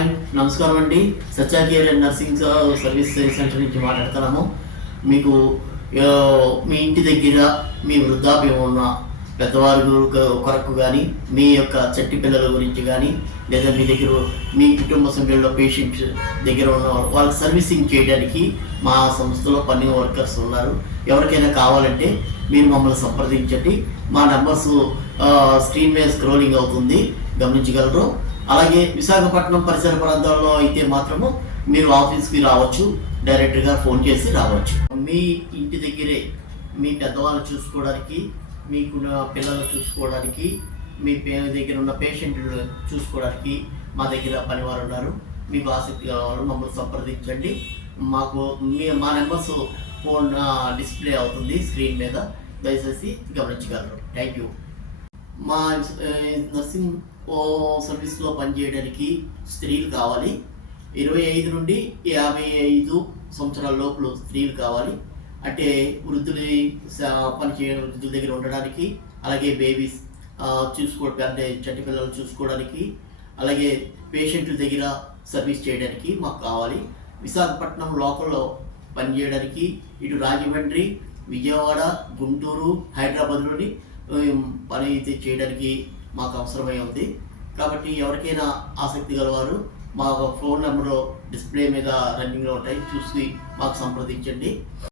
Hi, నమస్కారం అండి. Satya care and nursing service center నుంచి మాట్లాడుతున్నాము. మీకు మీ ఇంటి దగ్గర మీ వృద్ధాప్యం ఉన్న పెద్దవారి కొరకు కానీ, మీ యొక్క చట్టి పిల్లల గురించి కానీ, లేదా మీ దగ్గర మీ కుటుంబ సభ్యుల్లో పేషెంట్స్ దగ్గర ఉన్న వాళ్ళకి సర్వీసింగ్ చేయడానికి మా సంస్థలో పని వర్కర్స్ ఉన్నారు. ఎవరికైనా కావాలంటే మీరు మమ్మల్ని సంప్రదించండి. మా నెంబర్స్ స్క్రీన్ మీద స్క్రోలింగ్ అవుతుంది, గమనించగలరు. అలాగే విశాఖపట్నం పరిసర ప్రాంతాల్లో అయితే మాత్రము మీరు ఆఫీస్కి రావచ్చు, డైరెక్ట్గా ఫోన్ చేసి రావచ్చు. మీ ఇంటి దగ్గరే మీ పెద్దవాళ్ళు చూసుకోవడానికి, మీకున్న పిల్లలు చూసుకోవడానికి, మీ దగ్గర ఉన్న పేషెంట్లు చూసుకోవడానికి మా దగ్గర పనివారు ఉన్నారు. మీకు ఆసక్తి కావాలి మమ్మల్ని సంప్రదించండి. మా నెంబర్స్ ఫోన్ డిస్ప్లే అవుతుంది స్క్రీన్ మీద, దయచేసి గమనించగలరు. Thank you. మా నర్సింగ్ సర్వీస్లో పనిచేయడానికి స్త్రీలు కావాలి. 25 నుండి 55 సంవత్సరాల లోపల స్త్రీలు కావాలి. అంటే వృద్ధుల దగ్గర ఉండడానికి, అలాగే బేబీస్ అంటే చట్టి పిల్లలు చూసుకోవడానికి, అలాగే పేషెంట్ల దగ్గర సర్వీస్ చేయడానికి మాకు కావాలి. విశాఖపట్నం లోకల్లో పనిచేయడానికి ఇటు రాజమండ్రి, విజయవాడ, గుంటూరు, హైదరాబాద్లోని పని అయితే చేయడానికి మాకు అవసరమై ఉంది. కాబట్టి ఎవరికైనా ఆసక్తి గలవారు మా ఫోన్ నెంబరు డిస్ప్లే మీద రన్నింగ్లో ఉంటాయి, చూసి మాకు సంప్రదించండి.